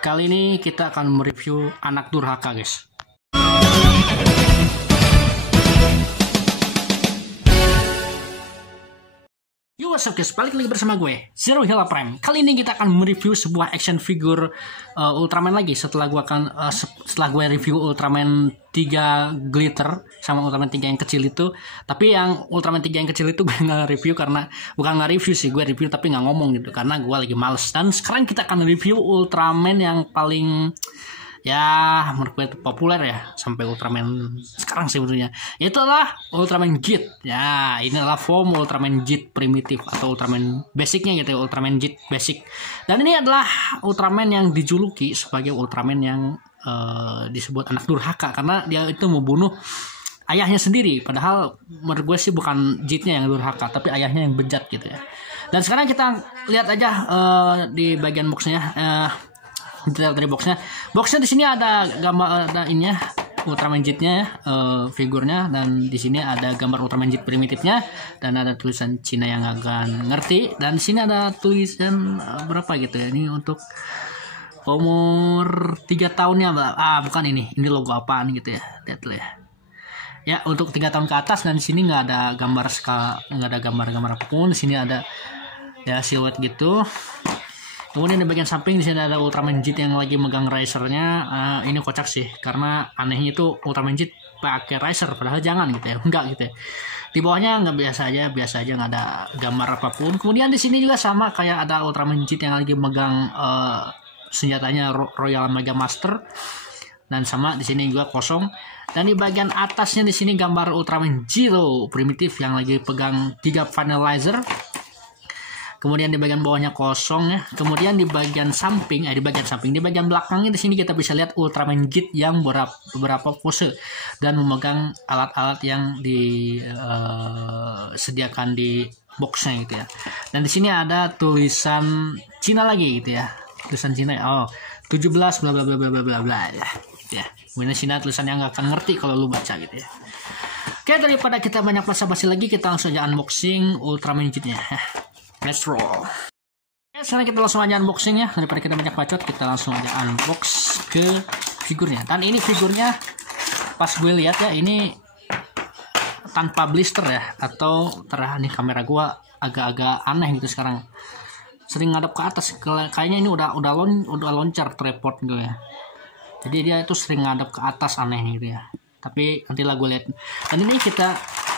Kali ini kita akan mereview anak durhaka, guys. Yo, what's up guys, balik lagi bersama gue, Zero Hila Prime. Kali ini kita akan mereview sebuah action figure Ultraman lagi. Setelah gue review Ultraman 3 glitter sama Ultraman 3 yang kecil itu. Tapi yang Ultraman 3 yang kecil itu gue nggak review karena bukan nggak review sih, gue review tapi nggak ngomong gitu karena gue lagi males. Dan sekarang kita akan review Ultraman yang paling menurut gue itu populer ya sampai Ultraman sekarang sebetulnya. Itu adalah Ultraman JIT. Ya, ini adalah form Ultraman JIT primitif atau Ultraman basicnya gitu, Ultraman JIT basic. Dan ini adalah Ultraman yang dijuluki sebagai Ultraman yang disebut anak durhaka karena dia itu membunuh ayahnya sendiri. Padahal menurut gue sih bukan JIT-nya yang durhaka, tapi ayahnya yang bejat gitu ya. Dan sekarang kita lihat aja di bagian boxnya. Detail dari boxnya di sini ada gambar, ada ininya Ultraman JIT-nya, figurnya, dan di sini ada gambar Ultraman JIT primitifnya dan ada tulisan Cina yang agak ngerti, dan di sini ada tulisan berapa gitu ya, ini untuk umur 3 tahunnya bukan ini logo apaan gitu ya, lihat dulu ya untuk 3 tahun ke atas. Dan di sini nggak ada gambar nggak ada gambar apapun. Di sini ada ya siluet gitu. Kemudian di bagian samping di sini ada Ultraman JIT yang lagi megang risernya. Ini kocak sih karena anehnya itu Ultraman JIT pakai riser padahal jangan gitu ya, enggak gitu ya. Di bawahnya nggak biasa aja nggak ada gambar apapun. Kemudian di sini juga sama kayak ada Ultraman JIT yang lagi megang senjatanya Royal Mega Master, dan sama di sini juga kosong. Dan di bagian atasnya di sini gambar Ultraman Zero primitif yang lagi pegang 3 finalizer. Kemudian di bagian bawahnya kosong ya. Kemudian di bagian samping, di bagian belakangnya di sini kita bisa lihat Ultraman JIT yang beberapa pose dan memegang alat-alat yang disediakan di boxnya gitu ya. Dan di sini ada tulisan Cina lagi gitu ya. Tulisan Cina 17 bla bla bla bla bla bla ya. Ya, kemudian Cina tulisan yang nggak akan ngerti kalau lu baca gitu ya. Oke, daripada kita banyak basa-basi lagi, kita langsung aja unboxing Ultraman JIT-nya. Let's roll. Oke, sekarang kita langsung aja unboxing ya. Daripada kita banyak bacot, kita langsung aja unbox ke figurnya. Dan ini figurnya pas gue lihat ya, ini tanpa blister ya, atau nih kamera gue agak-agak aneh gitu sekarang. Sering ngadep ke atas. Kayaknya ini udah loncar tripod gue ya. Jadi dia itu sering ngadep ke atas, aneh gitu ya. Tapi nantilah gue lihat. Dan ini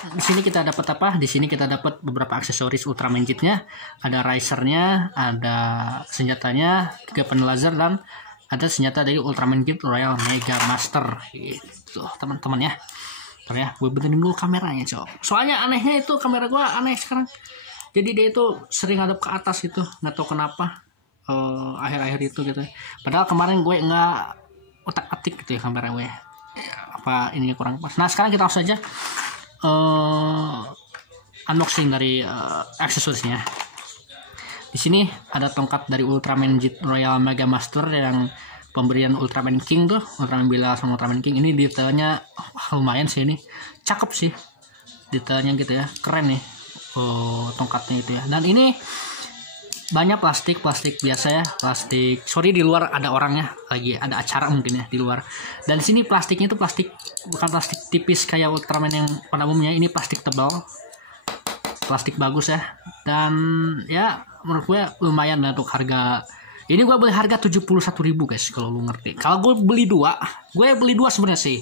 di sini kita dapat apa? Di sini kita dapat beberapa aksesoris Ultraman JIT-nya. Ada risernya, ada senjatanya, 3 panel laser, dan ada senjata dari Ultraman JIT Royal Mega Master. Gitu, teman-teman ya. Ntar ya, gue benerin dulu kameranya, coba. Soalnya anehnya itu kamera gue aneh sekarang. Jadi dia itu sering ngadep ke atas gitu, nggak tahu kenapa. Akhir-akhir itu gitu. Padahal kemarin gue nggak otak-atik gitu ya kamera gue. Apa ini kurang pas. Nah, sekarang kita langsung aja unboxing dari aksesorisnya. Di sini ada tongkat dari Ultraman JIT Royal Mega Master yang pemberian Ultraman King tuh, Ultraman Bila sama Ultraman King. Ini detailnya lumayan sih, ini cakep sih detailnya gitu ya, keren nih tongkatnya itu ya. Dan ini banyak plastik biasa ya, sorry di luar ada orangnya, lagi ada acara mungkin ya di luar. Dan di sini plastiknya itu bukan plastik tipis kayak Ultraman yang pada umumnya, ini plastik tebal, plastik bagus ya. Dan ya menurut gue lumayan lah untuk harga. Ini gue beli harga 71.000 guys, kalau lu ngerti. Kalau gue beli dua sebenarnya sih.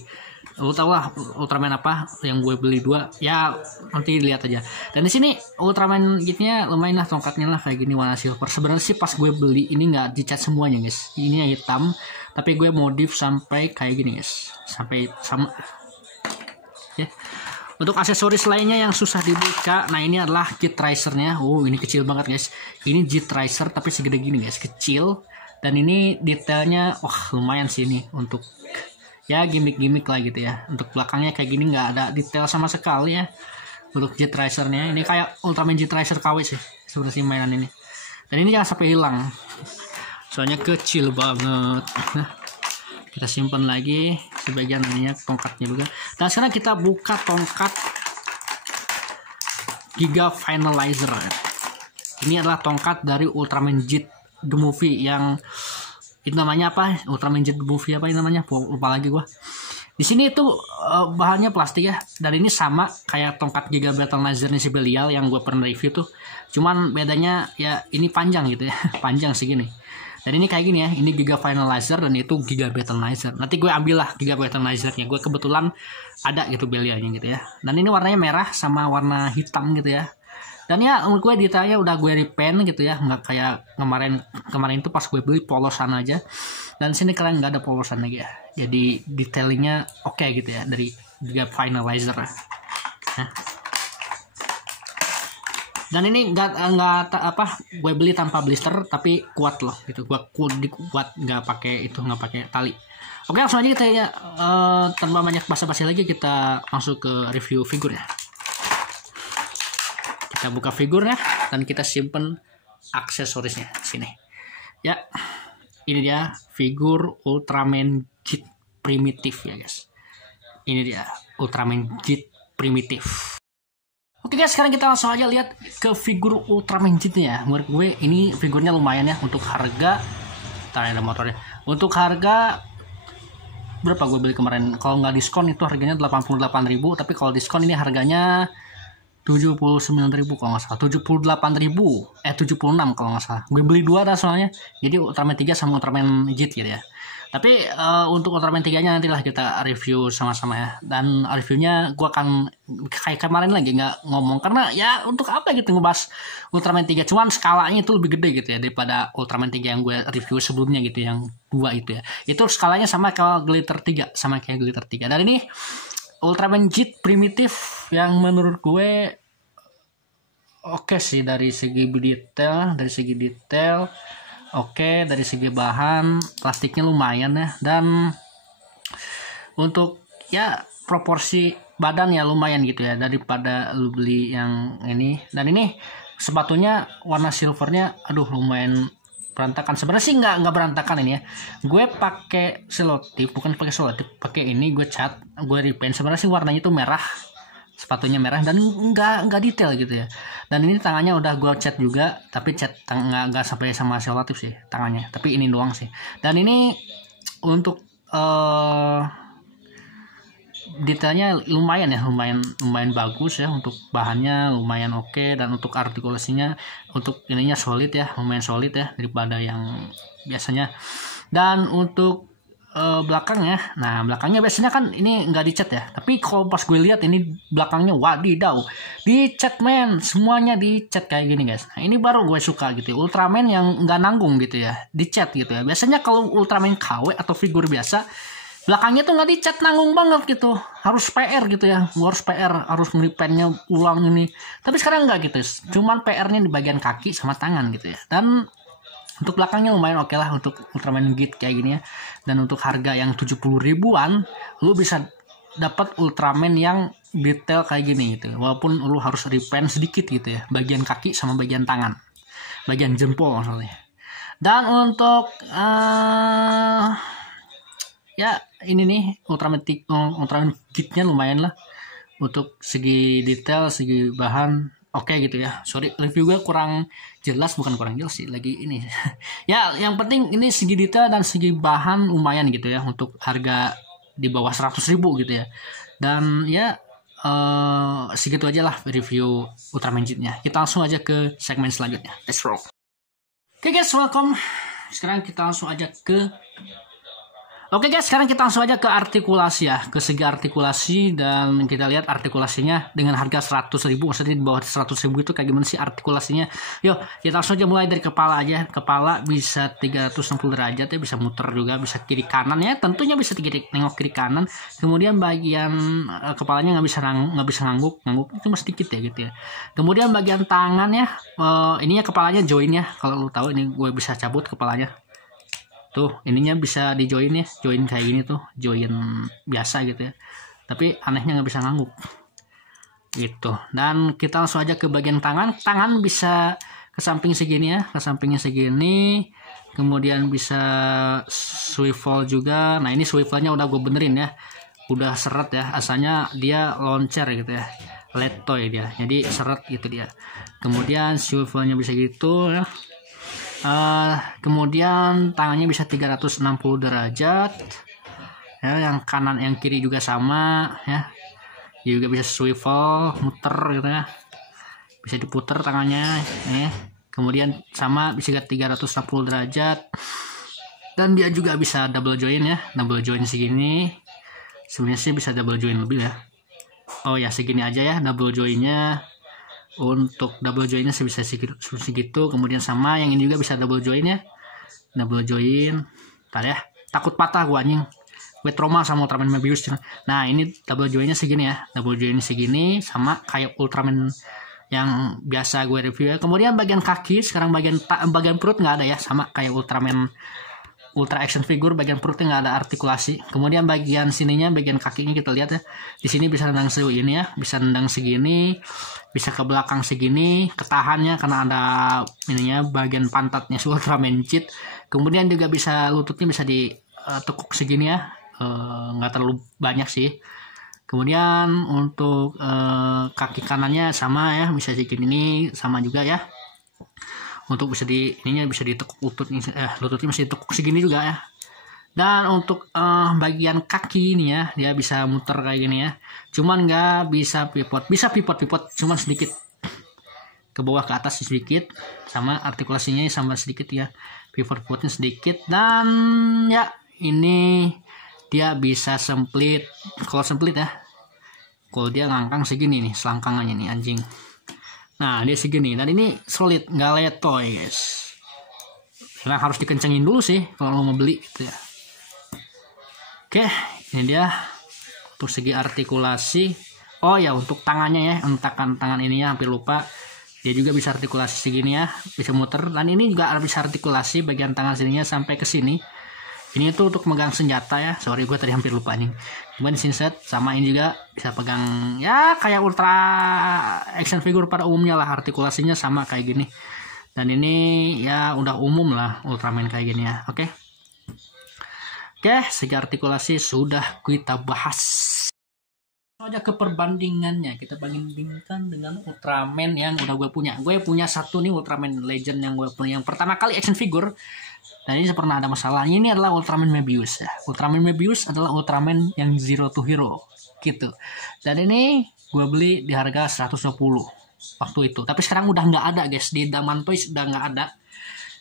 Lu tau lah Ultraman apa yang gue beli 2 ya, nanti lihat aja. Dan di sini Ultraman JIT-nya lumayan lah, tongkatnya lah kayak gini warna silver. Sebenarnya sih pas gue beli ini nggak dicat semuanya guys, ini yang hitam, tapi gue modif sampai kayak gini guys, sampai sama ya. Untuk aksesoris lainnya yang susah dibuka, nah ini adalah JIT risernya. Ini kecil banget guys, ini JIT riser tapi segede gini guys, kecil. Dan ini detailnya lumayan sih ini untuk ya gimmick lah gitu ya. Untuk belakangnya kayak gini nggak ada detail sama sekali ya. Untuk JIT risernya ini kayak Ultraman JIT Riser KW sih sebenarnya mainan ini. Dan ini jangan sampai hilang, soalnya kecil banget. Nah, kita simpan lagi sebagian ininya, tongkatnya juga. Dan sekarang kita buka tongkat Giga Finalizer. Ini adalah tongkat dari Ultraman JIT The Movie yang itu namanya apa, Ultraman Jet Movie apa ini namanya, lupa lagi gua. Di sini itu bahannya plastik ya, dan ini sama kayak tongkat Giga Battle Lasernya si Belial yang gue pernah review tuh, cuman bedanya ya ini panjang gitu ya, panjang segini. Dan ini kayak gini ya, ini Giga Finalizer dan itu Giga Battle Laser. Nanti gue ambil lah Giga Battle Lasernya, gue kebetulan ada gitu Belialnya gitu ya. Dan ini warnanya merah sama warna hitam gitu ya. Dan ya menurut gue detailnya udah gue repaint gitu ya, nggak kayak kemarin itu pas gue beli polosan aja. Dan sini kalian nggak ada polosan lagi ya, jadi detailingnya oke gitu ya dari Giga Finalizer. Nah. Dan ini nggak gue beli tanpa blister tapi kuat loh gitu, gue kuat nggak pakai tali. Oke, langsung aja kita ya, tanpa banyak basa-basi lagi kita masuk ke review figurnya. Kita buka figurnya dan kita simpen aksesorisnya di sini. Ya, ini dia figur Ultraman Jet Primitive ya guys. Ini dia Ultraman Jet Primitive. Oke guys, sekarang kita langsung aja lihat ke figur Ultraman Jet-nya ya. Menurut gue ini figurnya lumayan ya untuk harga. Ntar ada motornya. Untuk harga berapa gue beli kemarin? Kalau nggak diskon itu harganya 88.000, tapi kalau diskon ini harganya 79.000 kalau nggak salah, 78.000, 76 kalau nggak salah. Gue beli dua dah soalnya, jadi Ultraman 3 sama Ultraman Jet gitu ya. Tapi untuk Ultraman 3 nya nantilah kita review sama-sama ya. Dan reviewnya gue akan kayak kemarin lagi nggak ngomong, karena ya untuk apa gitu ngebahas Ultraman 3, cuman skalanya itu lebih gede gitu ya daripada Ultraman 3 yang gue review sebelumnya gitu, yang 2 itu ya. Itu skalanya sama kayak Glitter 3, sama kayak Glitter 3. Dan ini Ultraman Jet Primitive yang menurut gue oke sih dari segi detail, oke, dari segi bahan plastiknya lumayan ya, dan untuk ya proporsi badan ya lumayan gitu ya daripada lu beli yang ini. Dan ini sepatunya warna silvernya aduh lumayan berantakan. Sebenarnya sih nggak berantakan ini ya. Gue pakai selotip, bukan pakai selotip, pakai ini gue cat, gue repaint. Sebenarnya sih warnanya itu merah, sepatunya merah dan nggak detail gitu ya. Dan ini tangannya udah gue cat juga, tapi cat nggak sampai sama selotip sih tangannya, tapi ini doang sih. Dan ini untuk detailnya lumayan ya, lumayan bagus ya, untuk bahannya lumayan oke, dan untuk artikulasinya, untuk ininya solid ya, lumayan solid ya daripada yang biasanya. Dan untuk belakangnya, nah belakangnya biasanya kan ini nggak dicat ya, tapi kalau pas gue lihat ini belakangnya wadidaw, dicat men, semuanya dicat kayak gini guys. Nah ini baru gue suka gitu ya, Ultraman yang nggak nanggung gitu ya, dicat gitu ya. Biasanya kalau Ultraman KW atau figur biasa belakangnya tuh nggak dicat, nanggung banget gitu, harus PR gitu ya, harus PR, harus nge-repaintnya ulang ini. Tapi sekarang nggak gitu, cuman PR-nya di bagian kaki sama tangan gitu ya. Dan untuk belakangnya lumayan oke lah untuk Ultraman Jet kayak gini ya. Dan untuk harga yang 70 ribuan lu bisa dapat Ultraman yang detail kayak gini gitu, walaupun lu harus repaint sedikit gitu ya, bagian kaki sama bagian tangan, bagian jempol maksudnya. Dan untuk ya ini nih Ultraman Jet-nya lumayan lah untuk segi detail, segi bahan. Oke gitu ya, sorry review gue kurang jelas, bukan kurang jelas sih, lagi ini ya, yang penting ini segi detail dan segi bahan lumayan gitu ya, untuk harga di bawah 100.000 gitu ya. Dan ya segitu aja lah review Ultraman Jet-nya. Kita langsung aja ke segmen selanjutnya, let's roll. Oke guys, welcome. Sekarang kita langsung aja ke sekarang kita langsung aja ke artikulasi ya, ke segi artikulasi. Dan kita lihat artikulasinya dengan harga 100.000, maksudnya di bawah 100.000 itu kayak gimana sih artikulasinya. Yuk kita langsung aja mulai dari kepala aja. Kepala bisa 360 derajat ya, bisa muter juga, bisa kiri kanan ya, tentunya bisa nengok kiri kanan. Kemudian bagian kepalanya nggak bisa ngangguk cuma sedikit ya gitu ya. Kemudian bagian tangan ya, ininya kepalanya join ya, kalau lu tahu ini gue bisa cabut kepalanya. Tuh ininya bisa di join ya, join kayak gini tuh, join biasa gitu ya, tapi anehnya nggak bisa ngangguk gitu. Dan kita langsung aja ke bagian tangan bisa ke samping segini ya, ke sampingnya segini. Kemudian bisa swivel juga. Nah ini swivelnya udah gue benerin ya, udah seret ya, asalnya dia launcher gitu ya, letoy dia, jadi seret gitu dia. Kemudian swivelnya bisa gitu ya. Kemudian tangannya bisa 360 derajat. Ya, yang kanan yang kiri juga sama ya. Dia juga bisa swivel, muter gitu ya. Bisa diputer tangannya ya. Kemudian sama bisa 360 derajat. Dan dia juga bisa double join ya. Double join segini. Sebenarnya sih bisa double join lebih ya. Oh ya, segini aja ya double joinnya. Untuk double joinnya bisa segitu. Kemudian sama yang ini juga bisa double join ya. Double join. Ntar ya, takut patah gua anjing. Gue trauma sama Ultraman Mebius. Nah ini double joinnya segini ya. Double join segini sama kayak Ultraman yang biasa gue review ya. Kemudian bagian kaki, sekarang bagian perut nggak ada ya. Sama kayak Ultraman Ultra Action Figure, bagian perutnya nggak ada artikulasi. Kemudian bagian sininya, bagian kakinya kita lihat ya. Di sini bisa nendang segini ya, bisa nendang segini, bisa ke belakang segini, ketahannya karena ada ininya bagian pantatnya Ultraman Jit. Kemudian juga bisa lututnya bisa ditekuk segini ya, nggak terlalu banyak sih. Kemudian untuk kaki kanannya sama ya, bisa segini sama juga ya. Untuk bisa ininya bisa ditekuk lututnya bisa ditekuk segini juga ya. Dan untuk bagian kaki ini ya, dia bisa muter kayak gini ya. Cuman nggak bisa pivot, bisa pivot cuman sedikit ke bawah ke atas sedikit, sama artikulasinya sama sedikit ya, pivotnya sedikit. Dan ya ini dia bisa semplit, kalau semplit ya, kalau dia ngangkang segini nih selangkangannya nih anjing. Nah dia segini, dan ini solid, nggak letoy guys. Nah harus dikencengin dulu sih kalau mau beli gitu ya. Oke, ini dia untuk segi artikulasi. Oh ya, untuk tangannya ya, hentakan tangan ini ya, hampir lupa. Dia juga bisa artikulasi segini ya, bisa muter. Dan ini juga bisa artikulasi bagian tangan sininya sampai ke sini. Ini tuh untuk megang senjata ya. Sorry gue tadi hampir lupa nih. Kemudian sini set sama ini juga bisa pegang ya kayak Ultra Action Figure pada umumnya lah, artikulasinya sama kayak gini. Dan ini ya udah umum lah Ultraman kayak gini ya. Oke, segi artikulasi sudah kita bahas. Aja ke perbandingannya, kita bandingkan dengan Ultraman yang udah gue punya. Gue punya satu nih Ultraman Legend yang gue punya, yang pertama kali action figure. Dan ini pernah ada masalah. Ini adalah Ultraman Mebius ya. Ultraman Mebius adalah Ultraman yang Zero to Hero gitu. Dan ini gue beli di harga 120 waktu itu. Tapi sekarang udah nggak ada guys, di Daman Toys udah nggak ada.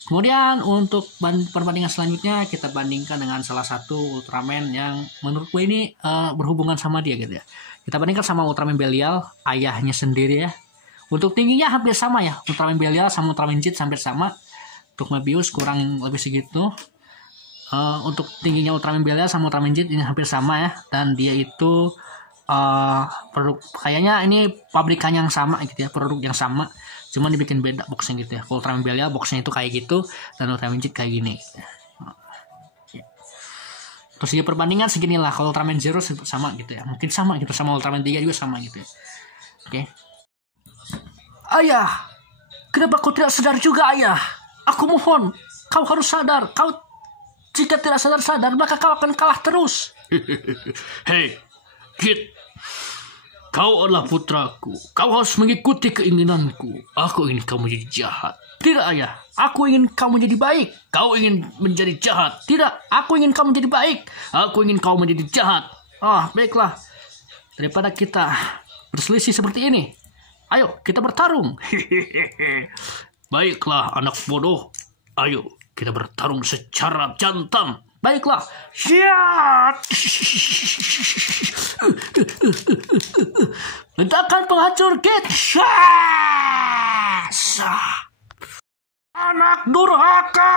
Kemudian untuk perbandingan selanjutnya kita bandingkan dengan salah satu Ultraman yang menurut gue ini berhubungan sama dia gitu ya. Kita bandingkan sama Ultraman Belial, ayahnya sendiri ya. Untuk tingginya hampir sama ya. Ultraman Belial sama Ultraman Jit hampir sama. Untuk Mebius kurang lebih segitu. Untuk tingginya Ultraman Belial sama Ultraman Jit ini hampir sama ya. Dan dia itu produk kayaknya ini pabrikan yang sama gitu ya, produk yang sama. Cuman dibikin beda boxnya gitu ya. Kalau Ultraman Belial boxnya itu kayak gitu, dan Ultraman Jit kayak gini. Terus segi perbandingan seginilah. Kalau Ultraman Zero sama gitu ya. Mungkin sama gitu, sama Ultraman 3 juga sama gitu ya. Oke. Ayah, kenapa kau tidak sadar juga ayah? Aku mohon, kau harus sadar. Kau jika tidak sadar, maka kau akan kalah terus. Hei, Jit, kau adalah putraku. Kau harus mengikuti keinginanku. Aku ingin kau menjadi jahat. Tidak ayah, aku ingin kau menjadi baik. Kau ingin menjadi jahat. Tidak, aku ingin kau menjadi baik. Aku ingin kau menjadi jahat. Baiklah. Daripada kita berselisih seperti ini, ayo kita bertarung. Baiklah anak bodoh. Ayo kita bertarung secara jantan. Baiklah. Siap. Ledakan penghancur gate. Anak durhaka.